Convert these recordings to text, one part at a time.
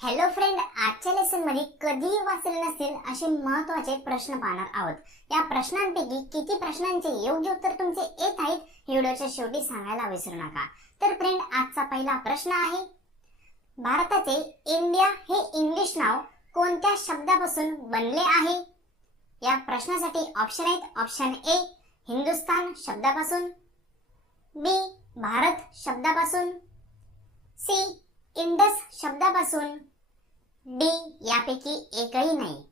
Hello friend, आजच्या lesson मध्ये कधीही वाचले नसतील असे महत्त्वाचे प्रश्न पाहणार आहोत. या प्रश्नांपैकी किती प्रश्नांचे योग्य उत्तर तुमचे येत आहेत हे व्हिडिओच्या शेवटी सांगायला विसरू नका. तर फ्रेंड, आजचा पहिला प्रश्न आहे, भारताचे इंडिया हे इंग्लिश नाव कोणत्या शब्दापासून बनले आहे? या प्रश्नासाठी ऑप्शन आहेत. ऑप्शन ए हिंदुस्तान शब्दापासून, बी भारत शब्दापासून, सी इंडस शब्दापासून, डी यापैकी एकही नाही.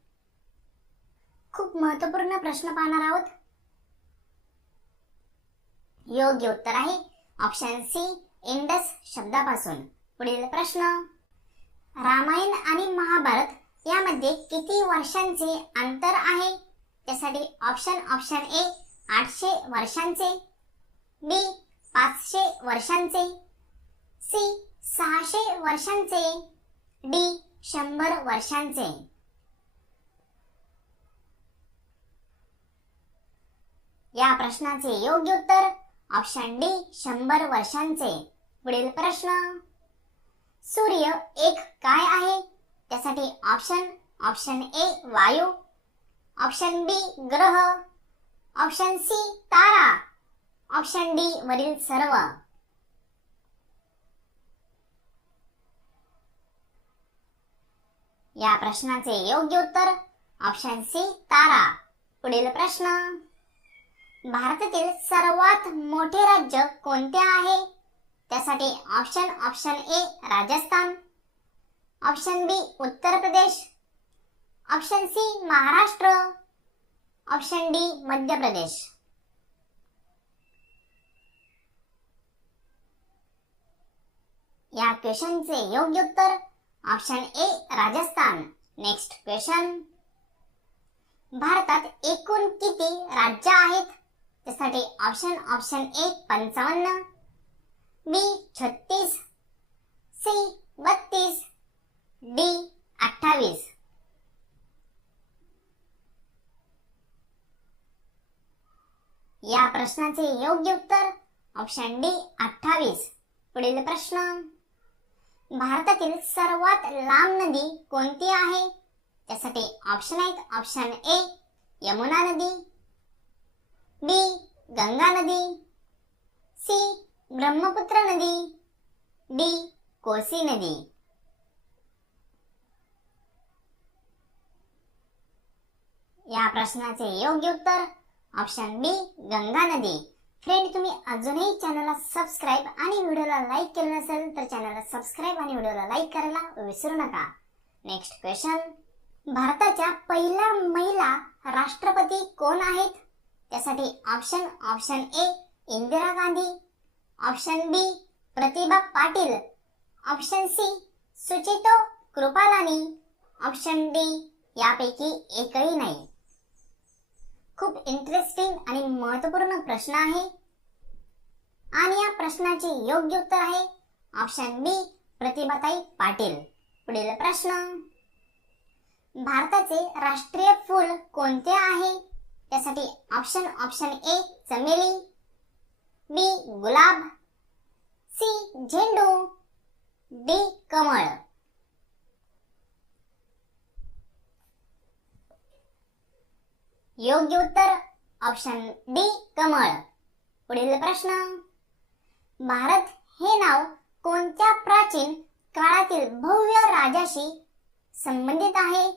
खूप महत्त्वपूर्ण प्रश्न पाहणार आहोत. योग्य उत्तर आहे ऑप्शन सी इंडस शब्दापासून. पुढील प्रश्न, रामायण आणि महाभारत यामध्ये किती वर्षांचे अंतर आहे? त्यासाठी ऑप्शन ए 800 वर्षांचे, बी 500 वर्षांचे, सी 600 वर्षांचे, डी 100 वर्षांचे. या प्रश्नाचे योग्य उत्तर ऑप्शन डी 100 वर्षांचे. पुढील प्रश्न, सूर्य एक काय आहे? त्यासाठी ऑप्शन ए वायू, ऑप्शन बी ग्रह, ऑप्शन सी तारा, ऑप्शन डी वरील सर्व. या प्रश्नाचे योग्य उत्तर ऑप्शन सी तारा. पुढील प्रश्न, भारतातील सर्वात मोठे राज्य कोणते आहे? त्यासाठी option A Rajasthan, option B Uttar Pradesh, option C Maharashtra, option D Madhya Pradesh. या क्वेश्चनचे योग्य उत्तर option A Rajasthan. Next question, भारतात एकूण किती राज्य आहेत? त्यासाठी option A 55, B 36, C 32, D 28. या प्रश्नाचे योग्य उत्तर ऑप्शन डी 28. पुढील प्रश्न, भारतातील सर्वात लांब नदी कोणती आहे? त्यासाठी ऑप्शन ए यमुना नदी, बी गंगा नदी, सी ब्रह्मपुत्र नदी, डी कोसी नदी. या प्रश्नाचे योग्य उत्तर ऑप्शन बी गंगा नदी. फ्रेंड, तुम्ही अजूनही चॅनलला सबस्क्राईब आणि व्हिडिओला लाईक केले नसेल तर चॅनलला सबस्क्राईब आणि व्हिडिओला लाईक करायला विसरू नका. नेक्स्ट क्वेश्चन, भारताच्या पहिल्या महिला राष्ट्रपती कोण आहेत? त्यासाठी option A Indira Gandhi, option B Pratibha Patil, option C Sucheta Kripalani, option D यापैकी एकही नाही. खूप इंटरेस्टिंग आणि महत्त्वपूर्ण प्रश्न आहे आणि या प्रश्नाचे योग्य उत्तर आहे ऑप्शन बी प्रतिभाताई पाटील. पुढील प्रश्न, भारताचे राष्ट्रीय फूल कोणते आहे? त्यासाठी ऑप्शन ए चमेली, बी गुलाब, सी झेंडू, डी कमळ. योग्य उत्तर ऑप्शन डी कमळ. पुढील प्रश्न, भारत हे नाव कोणत्या प्राचीन काळातील भव्य राजाशी संबंधित आहे?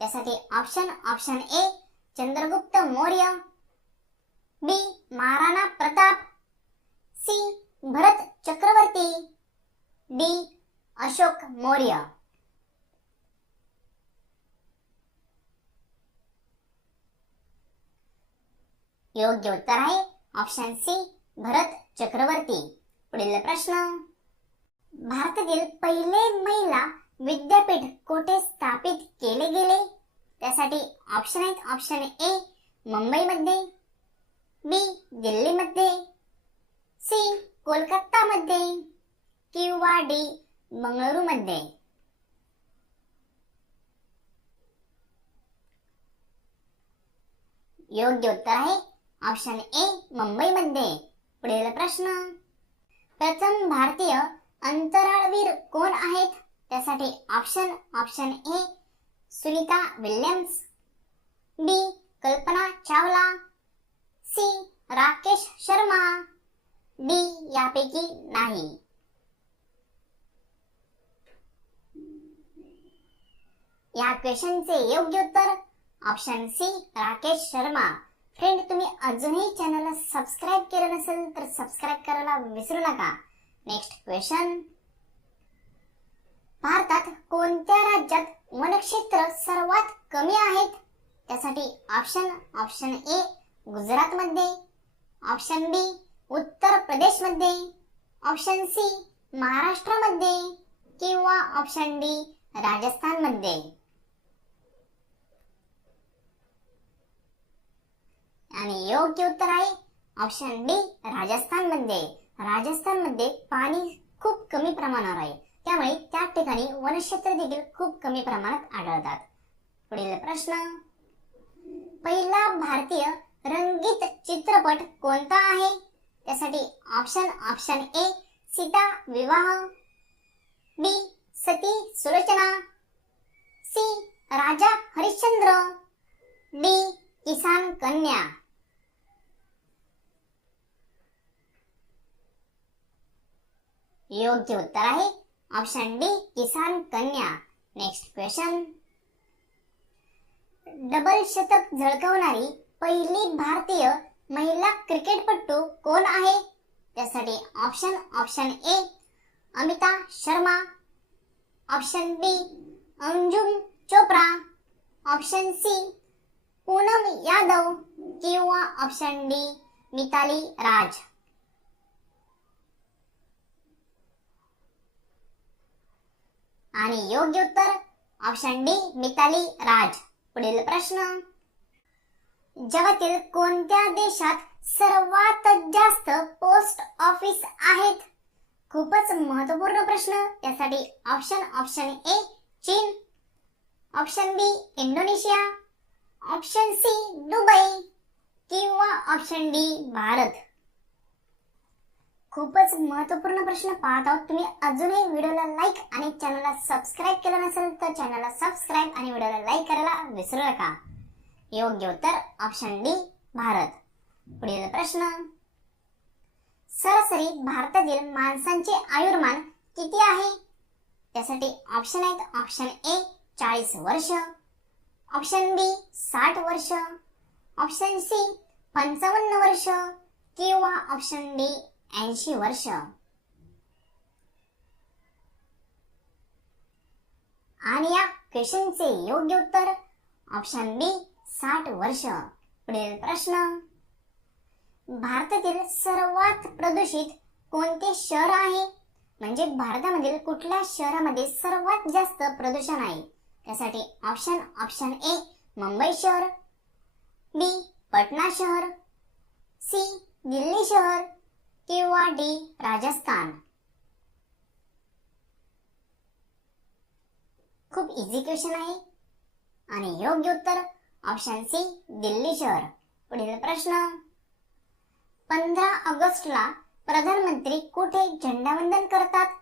त्यासाठी option A Chandragupta Maurya, B Maharana Pratap, C Bharat Chakravarti, D Ashok Maurya. योग्य उत्तर आहे ऑप्शन सी भरत चक्रवर्ती. पुढील प्रश्न, भारतातील पहिले महिला विद्यापीठ कोठे स्थापित केले गेले? त्यासाठी ऑप्शन ए मुंबईमध्ये, बी दिल्लीमध्ये, सी कोलकातामध्ये किंवा डी बंगळुरूमध्ये. योग्य उत्तर आहे ऑप्शन ए मुंबईमध्ये. पुढील प्रश्न, प्रथम भारतीय अंतराळवीर कोण आहेत? त्यासाठी option A Sunita Williams, B Kalpana Chawla, C Rakesh Sharma, D यापैकी नाही. या क्वेश्चनचे योग्य उत्तर option C Rakesh Sharma. Friend, तुम्ही अजूनही चॅनलला सबस्क्राइब केलं नसेल तर सबस्क्राइब करायला विसरू नका. Next question. भारतात कोणत्या राज्यात वनक्षेत्र सर्वात कमी आहेत? त्यासाठी ऑप्शन ए गुजरात मध्ये, ऑप्शन बी उत्तर प्रदेश मध्ये, ऑप्शन सी महाराष्ट्र मध्ये किंवा ऑप्शन डी राजस्थान मध्ये. आणि योग्य उत्तर आहे ऑप्शन डी राजस्थान मध्ये. राजस्थान मध्ये पाणी खूप कमी प्रमाणावर आहे, त्यामुळे त्या ठिकाणी वनक्षेत्र देखील खूप कमी प्रमाणात आढळतात. पुढील प्रश्न. पहिला भारतीय रंगीत चित्रपट कोणता आहे? त्यासाठी ऑप्शन ए सीता विवाह, बी सती सुलोचना, सी राजा हरिश्चंद्र, डी किसान कन्या. योग्य उत्तर आहे ऑप्शन डी किसान कन्या. Next question. डबल शतक झळकावणारी पहिली भारतीय महिला क्रिकेटपटू कोण आहे? त्यासाठी option A Amita Sharma, option B Anjum Chopra, option C Poonam Yadav किंवा ऑप्शन डी मिताली राज. आणि योग्य उत्तर ऑप्शन डी मिताली राज. पुढील प्रश्न. जगातील कोणत्या देशात सर्वात जास्त पोस्ट ऑफिस आहेत? खूपच महत्त्वपूर्ण प्रश्न. त्यासाठी ऑप्शन ए चीन, ऑप्शन बी इंडोनेशिया, ऑप्शन सी दुबई किंवा ऑप्शन डी भारत. खूपच महत्त्वपूर्ण प्रश्न पाहत आहोत. तुम्ही अजूनही व्हिडिओला लाईक आणि चॅनलला सबस्क्राइब केलं नसेल तर चॅनलला सबस्क्राइब आणि व्हिडिओला लाईक करायला विसरू नका. योग्य उत्तर ऑप्शन डी भारत. पुढील प्रश्न. सरासरी भारतातील माणसांचे आयुर्मान किती आहे? त्यासाठी ऑप्शन ए 40 वर्ष, ऑप्शन बी 60 वर्ष, ऑप्शन सी 55 वर्ष किंवा ऑप्शन डी 80 वर्ष. आणि या क्वेश्चनचे योग्य उत्तर ऑप्शन बी 60 वर्ष. पुढील प्रश्न. भारतातील सर्वात प्रदूषित कोणते शहर आहे? म्हणजे भारतामधील कुठल्या शहरामध्ये सर्वात जास्त प्रदूषण आहे? त्यासाठी ऑप्शन ए मुंबई शहर, बी पटना शहर, सी दिल्ली शहर किंवा डी राजस्थान. खूप इझी क्वेश्चन आहे आणि योग्य उत्तर ऑप्शन सी दिल्ली शहर. पुढील प्रश्न. 15 ऑगस्टला प्रधानमंत्री कुठे झेंडावंदन करतात?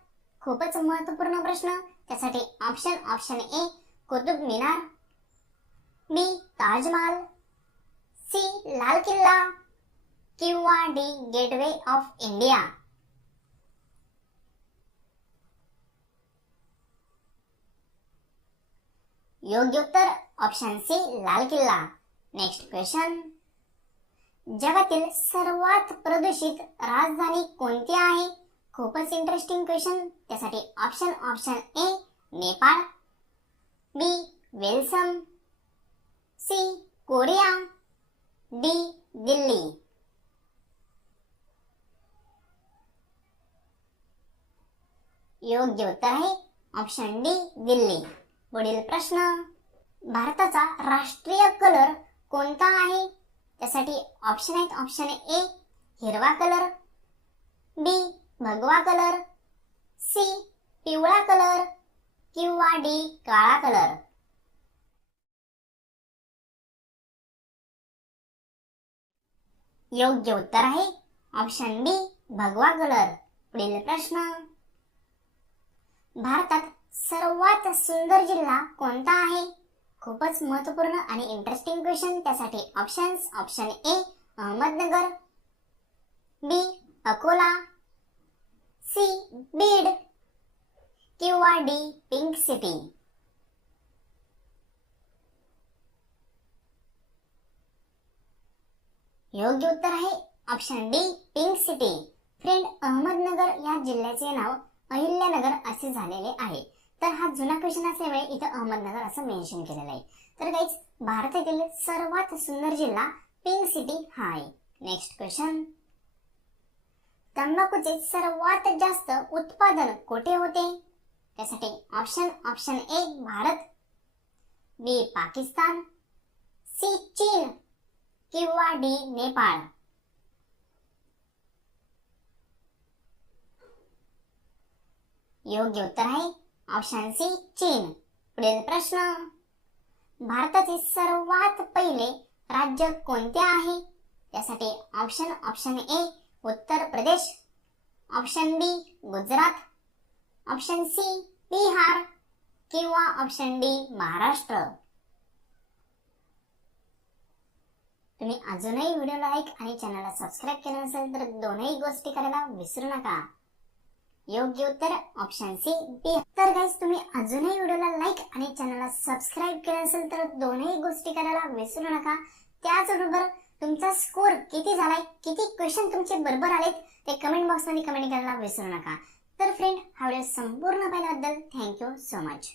खूपच महत्त्वपूर्ण प्रश्न. त्यासाठी option A Qutub Minar, B Taj Mahal, C लाल किल्ला किंवा डी गेटवे ऑफ इंडिया. योग्य उत्तर ऑप्शन सी लाल किल्ला. Next question. जगातील सर्वात प्रदूषित राजधानी कोणती आहे? खूपच इंटरेस्टिंग क्वेश्चन. त्यासाठी ऑप्शन ए नेपाळ, बी वेल्सम, सी कोरिया, डी दिल्ली. योग्य उत्तर आहे ऑप्शन डी दिल्ली. पुढील प्रश्न. भारताचा राष्ट्रीय कलर कोणता आहे? त्यासाठी ऑप्शन ए हिरवा कलर, बी भगवा कलर, सी पिवळा कलर किंवा डी काळा कलर. योग्य उत्तर आहे ऑप्शन बी भगवा कलर. पुढील प्रश्न. भारतात सर्वात सुंदर जिल्हा कोणता आहे? खूपच महत्त्वपूर्ण आणि इंटरेस्टिंग क्वेश्चन. त्यासाठी options. Option A Ahmednagar, B Akola, C Beed किंवा डी पिंक सिटी. योग्य उत्तर आहे option D Pink City. Friend, Ahmednagar या जिल्ह्याचे नाव अहिल्यानगर असे झालेले आहे. तर हा जुना क्वेश्चन असल्यामुळे इथं अहमदनगर असं मेन्शन केलेलं आहे. तर गाईज, भारतातील सर्वात सुंदर जिल्हा पिंक सिटी हा आहे. Next question. तंबाखूचे सर्वात जास्त उत्पादन कोठे होते? त्यासाठी option A Bharat, B Pakistan, C चीन किंवा डी नेपाळ. योग्य उत्तर आहे ऑप्शन सी चीन. पुढील प्रश्न. भारताचे सर्वात पहिले राज्य कोणते आहे? त्यासाठी ऑप्शन ए उत्तर प्रदेश, ऑप्शन बी गुजरात, ऑप्शन सी बिहार किंवा ऑप्शन डी महाराष्ट्र. तुम्ही अजूनही व्हिडिओला लाईक आणि चॅनलला सबस्क्राईब केलं नसेल तर दोनही गोष्टी करायला विसरू नका. योग्य उत्तर ऑप्शन सी बिहार. तर गाईज, तुम्ही अजूनही व्हिडिओला लाईक आणि चॅनलला सबस्क्राईब केलं नसेल तर दोनही गोष्टी करायला विसरू नका. त्याचबरोबर तुमचा स्कोर किती झालाय, किती क्वेश्चन तुमचे बरोबर आलेत ते कमेंट बॉक्समध्ये कमेंट करायला विसरू नका. तर फ्रेंड, हा व्हिडिओ संपूर्ण पाहिल्याबद्दल थँक्यू सो मच.